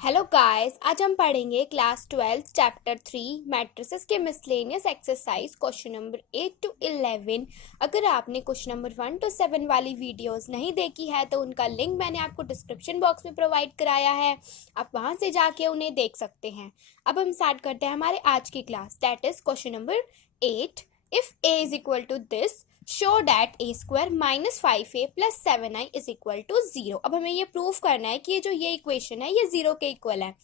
Hello guys, आज हम पढ़ेंगे क्लास 12 चैप्टर 3 मैट्रिसेस के miscellaneous exercise question number 8 to 11। अगर आपने क्वेश्चन नंबर 1 to 7 वाली वीडियोस नहीं देखी है तो उनका लिंक मैंने आपको डिस्क्रिप्शन बॉक्स में प्रोवाइड कराया है, आप वहां से जाके उन्हें देख सकते हैं। अब हम स्टार्ट करते हैं हमारे आज की class, that is question number 8। If a is equal to this, show that a square minus 5a plus 7i is equal to 0। अब हमें ये प्रूव करना है कि ये इक्वेशन है ये जीरो के इक्वल है।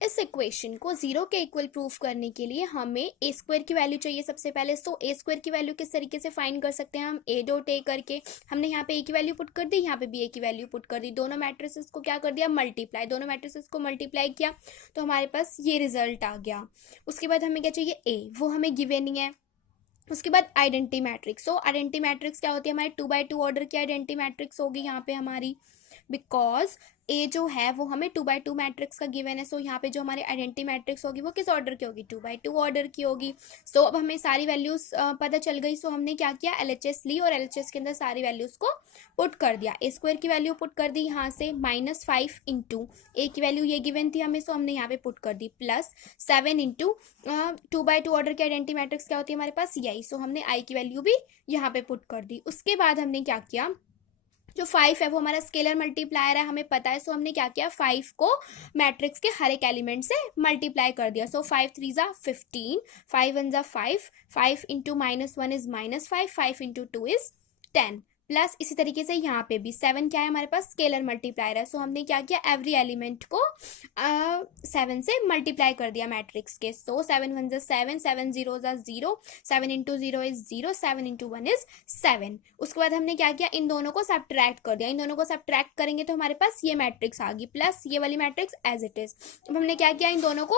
इस इक्वेशन को जीरो के इक्वल प्रूफ करने के लिए हमें ए स्क्वायर की वैल्यू चाहिए सबसे पहले। सो ए स्क्वायर की वैल्यू किस तरीके से फाइंड कर सकते हैं हम, ए डॉट ए करके हमने यहाँ पे ए की वैल्यू पुट कर दी, यहाँ पे भी ए की वैल्यू पुट कर दी, दोनों मैट्रिसेस को क्या कर दिया, मल्टीप्लाई, दोनों मैट्रिसेस को मल्टीप्लाई किया तो हमारे पास ये रिजल्ट आ गया। उसके बाद हमें क्या चाहिए, ए, वो हमें गिवन नहीं है। उसके बाद आइडेंटिटी मैट्रिक्स। सो आइडेंटिटी मैट्रिक्स क्या होती है, हमारी 2x2 ऑर्डर की आइडेंटिटी मैट्रिक्स होगी यहाँ पे हमारी, बिकॉज ए जो है वो हमें 2x2 मैट्रिक्स का गिवन है। सो यहाँ पे जो हमारी आइडेंटिटी मैट्रिक्स होगी वो किस ऑर्डर की होगी, 2x2 ऑर्डर की होगी। सो अब हमें सारी वैल्यूज पता चल गई। सो हमने क्या किया, एलएचएस ली और एलएचएस के अंदर सारी वैल्यूज को पुट कर दिया। ए स्क्वायर की वैल्यू पुट कर दी यहाँ से, -5 इंटू ए की वैल्यू ये गिवन थी हमें, सो हमने यहाँ पे पुट कर दी, प्लस 7 इंटू 2x2 ऑर्डर की आइडेंटिटी मैट्रिक्स क्या होती है हमारे पास, यही। सो हमने आई की वैल्यू भी यहाँ पे पुट कर दी। उसके बाद हमने क्या किया, जो 5 है वो हमारा स्केलर मल्टीप्लायर है, हमें पता है। सो हमने क्या किया, 5 को मैट्रिक्स के हर एक एलिमेंट से मल्टीप्लाई कर दिया। सो 5 3 ज़ा 15, 5 1 ज़ा 5, 5 into -1 is -5, 5 into 2 is 10, plus इसी तरीके से यहाँ पे भी 7 क्या है हमारे पास, स्केलर मल्टीप्लायर है। सो हमने क्या किया, एवरी एलिमेंट को 7 से मल्टीप्लाई कर दिया मैट्रिक्स के। सो 7 1 ज़ा 7, 7 0 ज़ा 0, 7 इंटू 0 इज 0, 7 इंटू 1 इज 7। उसके बाद हमने क्या किया, इन दोनों को सब्ट्रैक्ट कर दिया। इन दोनों को सब्ट्रैक्ट करेंगे तो हमारे पास ये मैट्रिक्स आ गई, प्लस ये वाली मैट्रिक्स एज इट इज। अब हमने क्या किया, इन दोनों को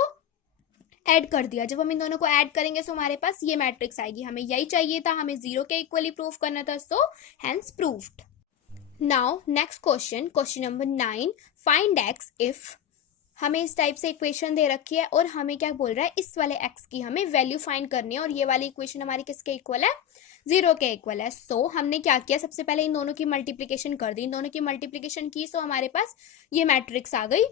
ऐड कर दिया। जब हम इन दोनों को ऐड करेंगे तो हमारे पास ये मैट्रिक्स आएगी, हमें यही चाहिए था, हमें जीरो के इक्वली प्रूफ करना था। So hence proved. Now next question, question number 9, find x if. हमें इस टाइप से इक्वेशन दे रखी है और हमें क्या बोल रहा है, इस वाले एक्स की हमें वैल्यू फाइंड करनी है और ये वाली इक्वेशन हमारी किसके इक्वल है, जीरो के इक्वल है। सो हमने क्या किया, सबसे पहले इन दोनों की मल्टीप्लीकेशन कर दी, इन दोनों की मल्टीप्लीकेशन की। सो हमारे पास ये मैट्रिक्स आ गई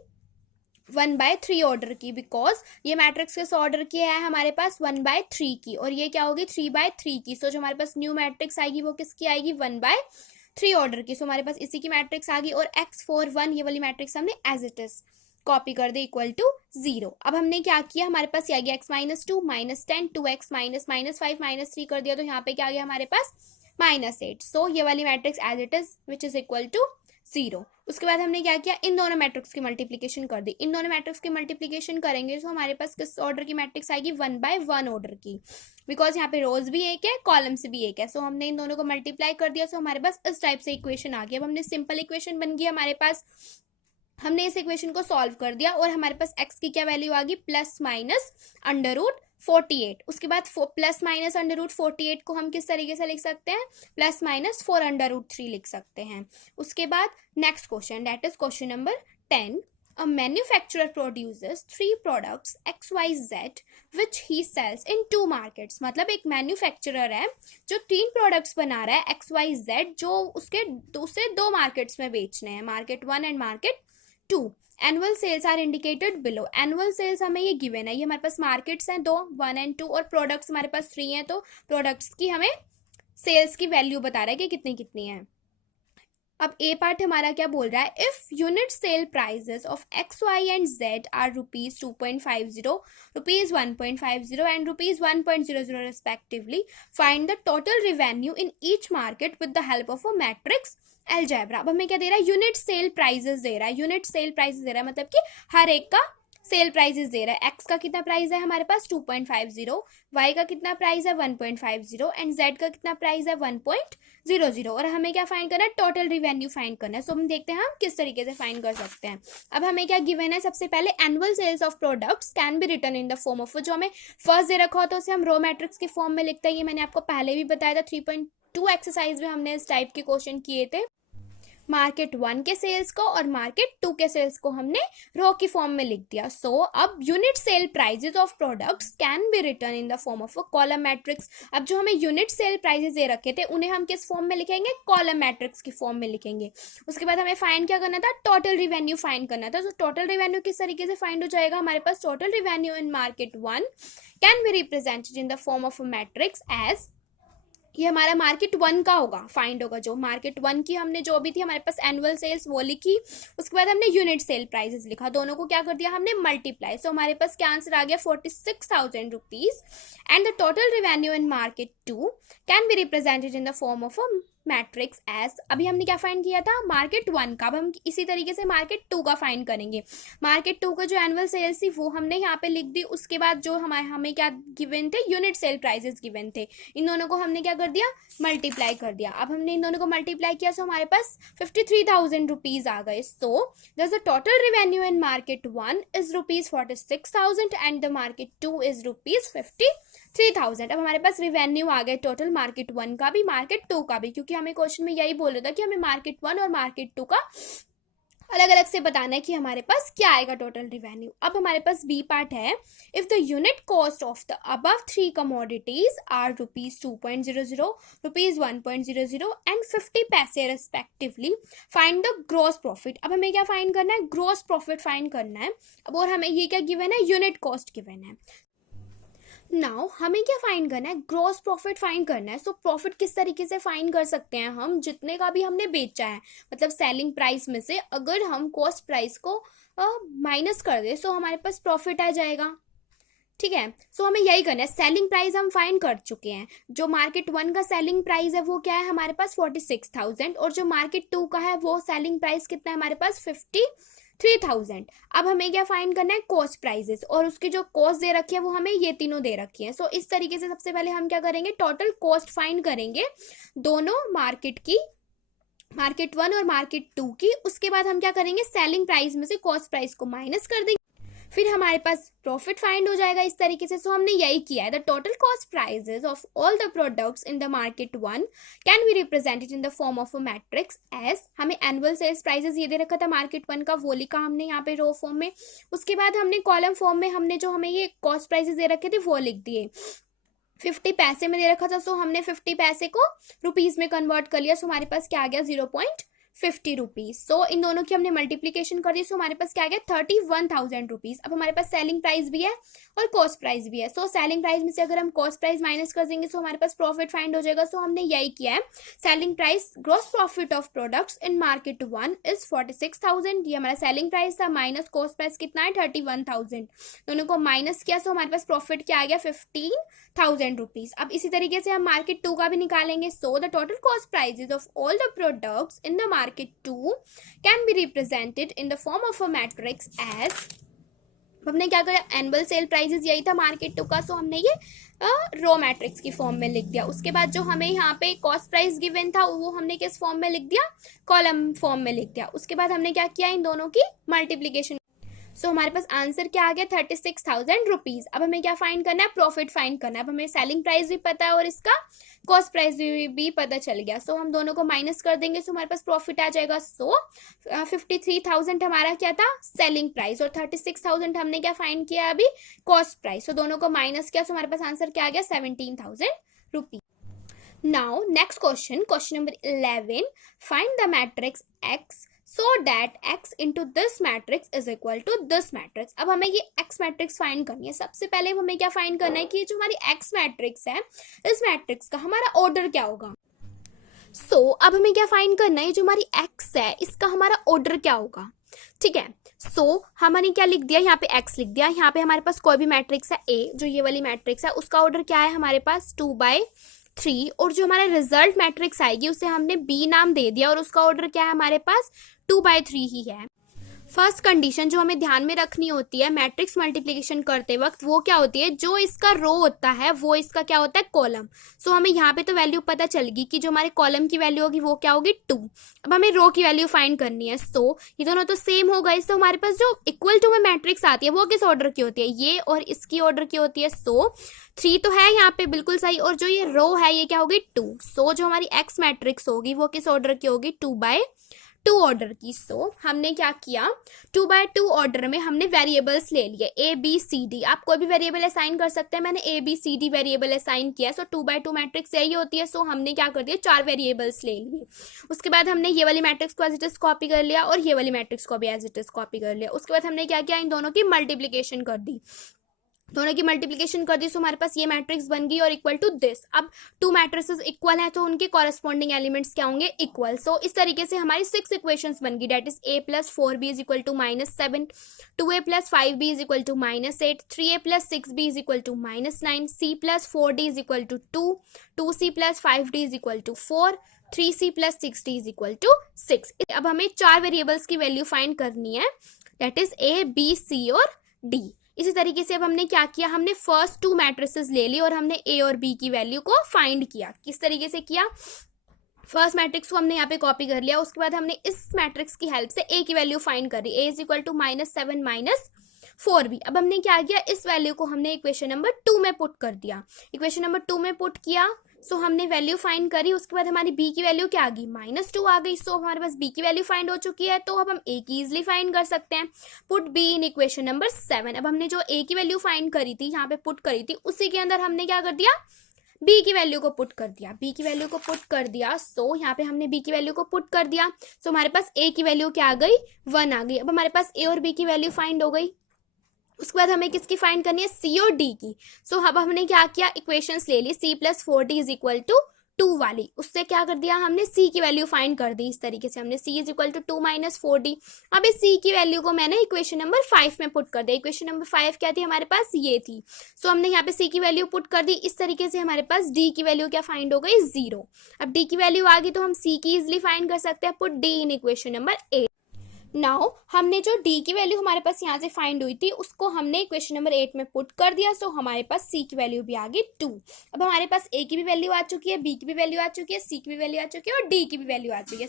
1/3 ऑर्डर की, बिकॉज ये मैट्रिक्स किस ऑर्डर की है हमारे पास, 1/3 की, और ये क्या होगी 3/3 की। सो जो हमारे पास न्यू मैट्रिक्स आएगी वो किसकी आएगी, 1/3 ऑर्डर की। सो हमारे पास इसी की मैट्रिक्स आ गई और x4 1 ये वाली मैट्रिक्स हमने एज इट इज कॉपी कर दी, इक्वल टू 0। अब हमने क्या किया, हमारे पास ये आ गया x-2 -10, 2x -5 -3 कर दिया तो यहाँ पे क्या आ गया हमारे पास, -8। सो ये वाली matrix as it is which is equal to 0। उसके बाद हमने क्या किया, इन दोनों मैट्रिक्स की मल्टीप्लीकेशन कर दी। इन दोनों मैट्रिक्स की मल्टीप्लीकेशन करेंगे तो हमारे पास किस ऑर्डर की मैट्रिक्स आएगी, 1/1 ऑर्डर की, बिकॉज यहाँ पे रोज भी एक है, कॉलम्स भी एक है। सो हमने इन दोनों को मल्टीप्लाई कर दिया। सो हमारे पास इस टाइप से इक्वेशन आ गई। अब हमने सिंपल इक्वेशन बन गई हमारे पास, हमने इस इक्वेशन को सॉल्व कर दिया और हमारे पास x की क्या वैल्यू आ गई, +-√48। उसके बाद +-√48 को हम किस तरीके से लिख सकते हैं, +-4√3 लिख सकते हैं। उसके बाद next question, that is question number 10। A manufacturer produces 3 products XYZ which he sells in 2 markets। मतलब एक मैन्युफैक्चरर है जो 3 प्रोडक्ट्स बना रहा है XYZ, जो उसके दूसरे 2 मार्केट्स में बेचने हैं, market 1 and market 2। Annual sales are indicated below. Annual sales हमें ये गिवन है, ये हमारे पास मार्केट्स हैं 2, 1 एंड 2, और प्रोडक्ट्स हमारे पास 3 हैं, तो प्रोडक्ट्स की हमें सेल्स की वैल्यू बता रहा है कि कितनी कितनी है। अब ए पार्ट हमारा क्या बोल रहा है, if unit sale prices of x y and z are ₹2.50, ₹1.50 and ₹1.00 respectively, find the total revenue in each market with the help of a matrix algebra. अब हमें क्या दे रहा है, यूनिट सेल प्राइजेस दे रहा है, यूनिट सेल प्राइजेस दे रहा है, मतलब कि हर एक का सेल प्राइजेस दे रहा है। एक्स का कितना प्राइस है हमारे पास 2.50, वाई का कितना प्राइस है 1.50 एंड जेड का कितना प्राइस है 1.00, और हमें क्या फाइंड करना है, टोटल रिवेन्यू फाइंड करना है। सो हम देखते हैं हम किस तरीके से फाइंड कर सकते हैं। अब हमें क्या गिवन है, सबसे पहले annual sales of products can be written in the form of, जो हमें फर्स्ट दे रखा होता है उसे हम रो मैट्रिक्स के फॉर्म में लिखते हैं। ये मैंने आपको पहले भी बताया था, 3.2 एक्सरसाइज में हमने इस टाइप के क्वेश्चन किए थे। मार्केट 1 के सेल्स को और मार्केट 2 के सेल्स को हमने रो की फॉर्म में लिख दिया. सो अब unit sale prices of products can be written in the form of a column matrix. अब जो हमें यूनिट सेल प्राइजेस दे रखे थे उन्हें हम किस फॉर्म में लिखेंगे, कॉलम मैट्रिक्स की फॉर्म में लिखेंगे. उसके बाद हमें फाइंड क्या करना था, टोटल रिवेन्यू फाइंड करना था. तो टोटल रिवेन्यू किस तरीके से फाइंड हो जाएगा, हमारे पास total revenue in market 1 can be represented in the form of a matrix as, ये हमारा मार्केट 1 का होगा, फाइंड होगा जो मार्केट 1 की हमने जो भी थी हमारे पास एनुअल सेल्स वो लिखी. उसके बाद हमने यूनिट सेल प्राइजेस लिखा, दोनों को क्या कर दिया हमने मल्टीप्लाई. सो हमारे पास क्या आंसर आ गया 46,000 rupees. And the total revenue in market 2 can be represented in the form of a matrix S. अभी हमने क्या फाइंड किया था, मार्केट 1 का. अब हम इसी तरीके से मार्केट 2 का फाइंड करेंगे. मार्केट 2 का जो एनुअल सेल्स थी वो हमने यहाँ पे लिख दी. उसके बाद जो हमें क्या गिवन थे, यूनिट सेल प्राइजेस गिवन थे, इन दोनों को हमने क्या कर दिया, मल्टीप्लाई कर दिया. अब हमने इन दोनों को मल्टीप्लाई किया, सो हमारे पास 53,000 रुपीज आ गए. सो the total revenue in market 1 is rupees 46,000 and the market 2 is rupees 53,000. अब हमारे पास रिवेन्यू आ गए टोटल मार्केट 1 का भी मार्केट 2 का भी, क्योंकि हमें क्वेश्चन में यही बोल रहा था कि हमें मार्केट 1 और मार्केट 2 का अलग अलग से बताना है कि हमारे पास क्या आएगा टोटल रिवेन्यू. अब हमारे पास बी पार्ट है, if the unit cost of the above 3 commodities are rupees 2.00, rupees 1.00 and 50 paise respectively, find the gross profit. अब हमें क्या फाइंड करना है, ग्रॉस प्रॉफिट फाइंड करना है. अब और हमें ये क्या गिवन है, यूनिट कॉस्ट गिवन है. नाउ हमें क्या फाइंड करना है, ग्रॉस प्रॉफिट फाइंड करना है. सो प्रॉफिट किस तरीके से फाइंड कर सकते हैं, हम जितने का भी हमने बेचा है, मतलब सेलिंग प्राइस में से अगर हम कॉस्ट प्राइस को माइनस कर दे तो हमारे पास प्रॉफिट आ जाएगा. ठीक है, सो हमें यही करना है. सेलिंग प्राइस हम फाइंड कर चुके हैं. जो मार्केट 1 का सेलिंग प्राइस है वो क्या है हमारे पास 46,000, और जो मार्केट 2 का है वो सेलिंग प्राइस कितना है हमारे पास 53,000. अब हमें क्या फाइंड करना है, कॉस्ट प्राइजेस, और उसकी जो कॉस्ट दे रखी है वो हमें ये तीनों दे रखी है. सो इस तरीके से सबसे पहले हम क्या करेंगे, टोटल कॉस्ट फाइंड करेंगे दोनों मार्केट की, मार्केट 1 और मार्केट 2 की. उसके बाद हम क्या करेंगे, सेलिंग प्राइस में से कॉस्ट प्राइस को माइनस कर देंगे, फिर हमारे पास प्रॉफिट फाइंड हो जाएगा इस तरीके से. सो हमने यही किया है. The total cost prices of all the products in the market 1 can be represented in the form of a matrix as. हमें एनुअल सेल्स प्राइजेस ये दे रखा था मार्केट 1 का, वो लिखा हमने यहाँ पे रो फॉर्म में. उसके बाद हमने कॉलम फॉर्म में हमने जो हमें ये कॉस्ट प्राइजेस दे रखे थे वो लिख दिए. 50 पैसे में दे रखा था, सो हमने 50 पैसे को रुपीज में कन्वर्ट कर लिया. सो हमारे पास क्या आ गया 0.50 रुपीज. सो इन दोनों की हमने मल्टीप्लीकेशन कर दी. सो हमारे पास क्या आ गया 31,000 रुपीज. अब हमारे पास सेलिंग प्राइस भी है और कॉस्ट प्राइस भी है. सो सेलिंग प्राइस में से अगर हम कॉस्ट प्राइस माइनस कर देंगे तो हमारे पास प्रॉफिट फाइंड हो जाएगा. सो हमने यही किया है. Selling price, gross profit of products in market 1 is 46,000. ये हमारा सेलिंग प्राइस था, माइनस कॉस्ट प्राइस कितना है 31,000. दोनों को माइनस किया, सो हमारे पास प्रॉफिट क्या आ गया 15,000 रुपीज. अब इसी तरीके से हम मार्केट 2 का भी निकालेंगे. So the total cost prices of all the products in the market 2 can be represented in the form of a matrix as. हमने क्या करा, एनुअल सेल प्राइजेस यही था मार्केट 2 का, सो हमने ये रो मैट्रिक्स की फॉर्म में लिख दिया. उसके बाद जो हमें यहाँ पे कॉस्ट प्राइस गिवन था वो हमने किस फॉर्म में लिख दिया, कॉलम फॉर्म में लिख दिया. उसके बाद हमने क्या किया, इन दोनों की मल्टीप्लीकेशन. सो हमारे पास आंसर क्या आ गया 36,000 रुपीज. अब हमें क्या फाइंड करना है, प्रॉफिट फाइंड करना है. अब हमें सेलिंग प्राइस भी पता है और इसका कॉस्ट प्राइस भी पता चल गया. सो हम दोनों को माइनस कर देंगे, सो हमारे पास प्रॉफिट आ जाएगा. सो 53,000 हमारा क्या था, सेलिंग प्राइस, और 36,000 हमने क्या फाइंड किया अभी, कॉस्ट प्राइस. सो दोनों को माइनस किया, सो हमारे पास आंसर क्या आ गया 17,000 rupees. Now next question, question number 11, find the matrix x so that x into this matrix is equal to this matrix. अब हमें ये x मैट्रिक्स फाइंड करनी है. सबसे पहले हमें क्या फाइंड करना है कि जो हमारी x मैट्रिक्स है, इस मैट्रिक्स का हमारा ऑर्डर क्या होगा. सो अब हमें क्या फाइंड करना है, जो हमारी x है इसका हमारा ऑर्डर क्या होगा. ठीक है, सो हमने क्या लिख दिया, यहाँ पे x लिख दिया. यहाँ पे हमारे पास कोई भी मैट्रिक्स है A, जो ये वाली मैट्रिक्स है, उसका ऑर्डर क्या है हमारे पास 2/3, और जो हमारा रिजल्ट मैट्रिक्स आएगी उसे हमने B नाम दे दिया, और उसका ऑर्डर क्या है हमारे पास 2/3 ही है. फर्स्ट कंडीशन जो हमें ध्यान में रखनी होती है मैट्रिक्स मल्टीप्लिकेशन करते वक्त, वो क्या होती है, जो इसका रो होता है वो इसका क्या होता है, कॉलम. सो हमें यहाँ पे तो वैल्यू पता चलेगी कि जो हमारे कॉलम की वैल्यू होगी वो क्या होगी 2. अब हमें रो की वैल्यू फाइंड करनी है. सो ये दोनों तो सेम हो गए. सो हमारे पास जो इक्वल टू में मैट्रिक्स आती है वो किस ऑर्डर की होती है, ये और इसकी ऑर्डर की होती है. सो 3 तो है यहाँ पे बिल्कुल सही, और जो ये रो है ये क्या होगी 2. सो जो हमारी एक्स मैट्रिक्स होगी वो किस ऑर्डर की होगी 2/2. 2 ऑर्डर की। सो हमने क्या किया, 2 बाय 2 ऑर्डर में हमने वेरिएबल्स ले लिए ए बी सी डी। आप कोई भी वेरिएबल असाइन कर सकते हैं, मैंने a b c d variable assign किया। सो 2 बाय 2 मैट्रिक्स यही होती है। सो हमने क्या कर दिया, 4 वेरिएबल्स ले लिए। उसके बाद हमने ये वाली मैट्रिक्स को एज इट इज कॉपी कर लिया और ये वाली मैट्रिक्स को भी एज इट इज कॉपी कर लिया। उसके बाद हमने क्या किया, इन दोनों की मल्टीप्लीकेशन कर दी, दोनों की मल्टीप्लिकेशन कर दी। सो हमारे पास ये मैट्रिक्स बन गई और इक्वल टू दिस। अब 2 मैट्रिसेस इक्वल हैं तो उनके कॉरेस्पॉन्डिंग एलिमेंट्स क्या होंगे, इक्वल। सो इस तरीके से हमारी 6 इक्वेशंस बन गई, that is a plus 4b is equal to -7, 2a plus 5b is equal to -8, 3a plus 6b is equal to -9, c plus 4d is equal to 2, 2c plus 5d is equal to 4, 3c plus 6d is equal to 6। अब हमें 4 variables की value find करनी है, that is a b c और d। इसी तरीके से अब हमने क्या किया, हमने फर्स्ट 2 मैट्रिसेस ले ली और हमने ए और बी की वैल्यू को फाइंड किया। किस तरीके से किया, फर्स्ट मैट्रिक्स को हमने यहाँ पे कॉपी कर लिया। उसके बाद हमने इस मैट्रिक्स की हेल्प से ए की वैल्यू फाइंड करी, ए इज इक्वल टू -7 -4b। अब हमने क्या किया, इस वैल्यू को हमने इक्वेशन नंबर 2 में पुट कर दिया। इक्वेशन नंबर 2 में पुट किया, सो हमने वैल्यू फाइंड करी। उसके बाद हमारी b की वैल्यू क्या आ गई, -2 आ गई। सो हमारे पास b की वैल्यू फाइंड हो चुकी है, तो अब हम a की इजिली फाइंड कर सकते हैं। Put b in equation number 7। अब हमने जो a की वैल्यू फाइंड करी थी, यहाँ पे पुट करी थी, उसी के अंदर हमने क्या कर दिया, b की वैल्यू को पुट कर दिया। b की वैल्यू को पुट कर दिया, सो यहाँ पे हमने b की वैल्यू को पुट कर दिया। सो हमारे पास a की वैल्यू क्या आ गई, 1 आ गई। अब हमारे पास a और b की वैल्यू फाइंड हो गई। उसके बाद हमें किसकी फाइंड करनी है, c और d की। सो अब हमने क्या किया, इक्वेशंस ले ली, c plus 4d is equal to 2 वाली। उससे क्या कर दिया, हमने c की वैल्यू फाइंड कर दी। इस तरीके से हमने c is equal to 2 - 4d। अब इस c की वैल्यू को मैंने इक्वेशन नंबर 5 में पुट कर दिया। इक्वेशन नंबर 5 क्या थी, हमारे पास ये थी। सो हमने यहाँ पे c की वैल्यू पुट कर दी। इस तरीके से हमारे पास d की वैल्यू क्या फाइंड हो गई, 0। अब d की वैल्यू आ गई तो हम c की इजिली फाइंड कर सकते हैं, put d in equation number 8। Now हमने जो d की वैल्यू हमारे पास यहाँ से फाइंड हुई थी, उसको हमने इक्वेशन नंबर 8 में पुट कर दिया। सो हमारे पास c की वैल्यू भी आ गई 2। अब हमारे पास a की भी वैल्यू आ चुकी है, b की भी वैल्यू आ चुकी है, c की भी वैल्यू आ चुकी है और d की भी वैल्यू आ चुकी है।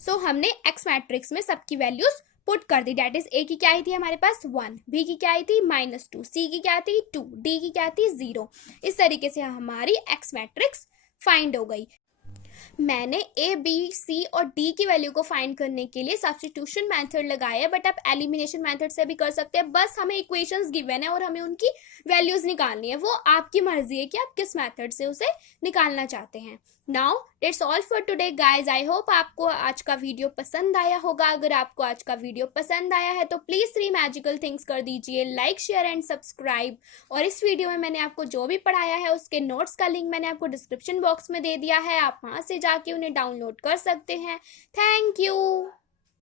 सो हमने x मैट्रिक्स में सबकी वैल्यूज पुट कर दी। डेट इज a की क्या आई थी हमारे पास 1, b की क्या आई थी -2, c की क्या थी 2, d की क्या थी 0। इस तरीके से हमारी x मैट्रिक्स फाइंड हो गई। मैंने ए बी सी और डी की वैल्यू को फाइंड करने के लिए सब्स्टिट्यूशन मेथड लगाया, बट आप एलिमिनेशन मेथड से भी कर सकते हैं। बस हमें इक्वेशंस गिवन है और हमें उनकी वैल्यूज निकालनी है, वो आपकी मर्जी है कि आप किस मेथड से उसे निकालना चाहते हैं। Now that's all for today guys. I hope आपको आज का वीडियो पसंद आया होगा। अगर आपको आज का वीडियो पसंद आया है तो प्लीज 3 मैजिकल थिंग्स कर दीजिए, लाइक शेयर एंड सब्सक्राइब। और इस वीडियो में मैंने आपको जो भी पढ़ाया है उसके नोट्स का लिंक मैंने आपको डिस्क्रिप्शन बॉक्स में दे दिया है, आप वहां से जाके उन्हें डाउनलोड कर सकते हैं। Thank you.